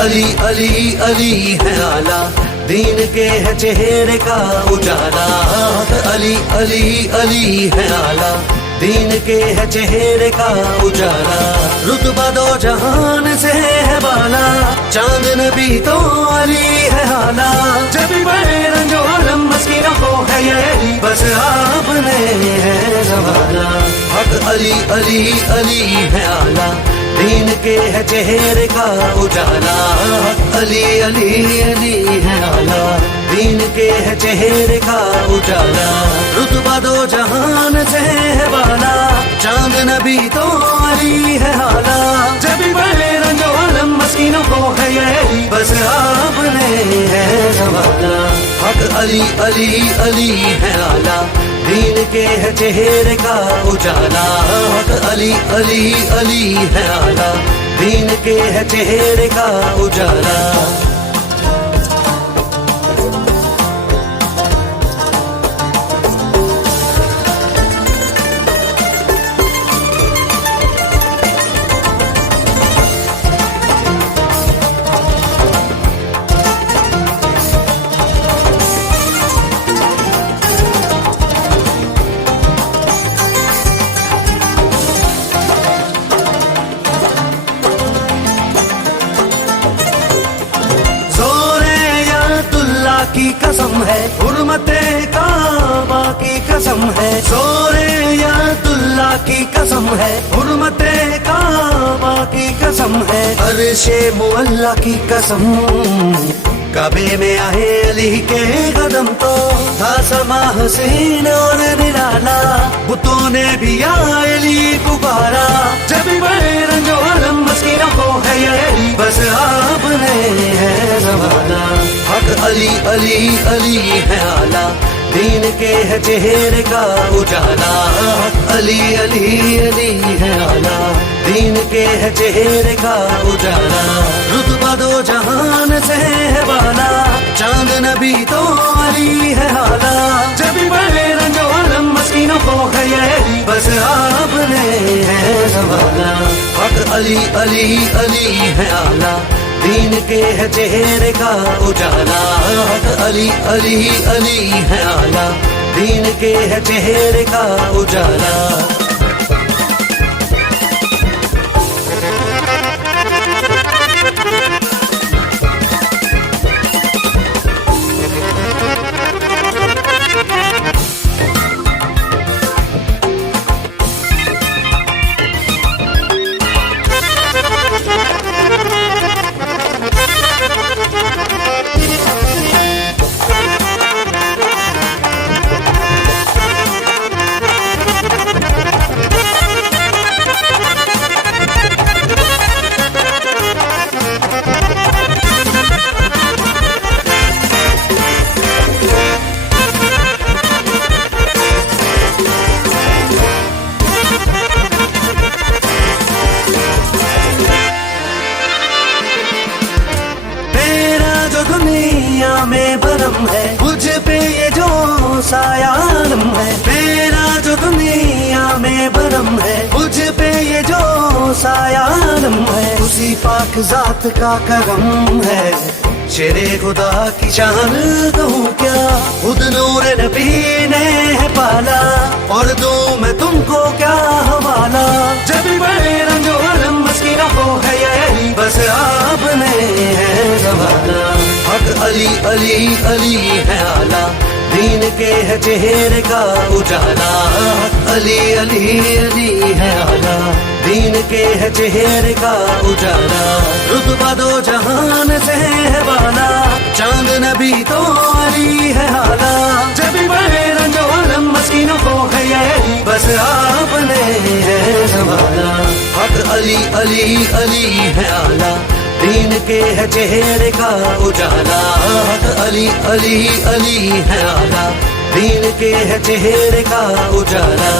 अली अली अली है आला, दीन के है चेहरे का उजाला। अली अली अली है आला, दीन के है चेहरे का उजाला। रुतबा दो जहान से है बाला, चांद नबी तो अली है आला। जब बड़े रंजो आलम मस्किनों को है ये अली, बस आपने है ज़माना। हक अली अली अली है आला, दीन के है चेहरे का उजाला। अली अली अली है आला, दीन के है चेहरे का उजाला। रुतबा दो जहान से है बाला, चांद नबी तो अली है आला। जब बड़े रंजो आलम मस्किनों को है ये अली, बस आपने है ज़माना। हक अली अली अली है आला, दीन के है चेहरे का उजाला। हक अली अली अली है आला, दीन के है चेहरे का उजाला। की कसम है, हुर्मते काबा की कसम है। जोरे यातुल्ला की कसम है, हुर्मते काबा की कसम है। अर्शे मुअल्ला की कसम, कबे में आए अली के कदम तो था समा हसीन और निराला। बुतों ने भी अली पुकारा, जब बड़े रंजो आलम मस्किनों को है ये अली, बस आपने है ज़माना। हक अली अली अली है आला, दीन के है चेहरे का उजाला। अली अली अली है आला, दीन के है चेहरे का उजाला। रुतबा दो जहान से है बाला, चांद नबी तो अली है आला। जब बड़े रंजो आलम मस्किनों को है ये अली, बस आपने है ज़माना। हक अली अली अली है आला, दीन के है चेहरे का उजाला। अली अली अली है आला, दीन के है चेहरे का उजाला। दुनिया में बरम है, मुझ पे ये जो सायालम है। मेरा जो दुनिया में बरम है, मुझ पे ये जो सायालम है। उसी पाक जात का करम है, शेरे खुदा की शान कहूँ क्या। खुद नूर नबी ने है पाला, और दूं मैं तुमको क्या हवाला। जब बड़े रंजो आलम मस्किनों को है ये अली, बस आपने है ज़माना। हक अली अली अली है आला, दीन के है चेहरे का उजाला। अली अली अली है आला, दीन के है चेहरे का उजाला। रुतबा दो जहान से है बाला, चांद नबी तो अली है आला। जब बड़े रंजो आलम मस्किनों को है ये अली, बस आपने है ज़माना। हक अली अली अली है आला, दीन के है चेहरे का उजाला। अली अली अली है आला, दीन के है चेहरे का उजाला।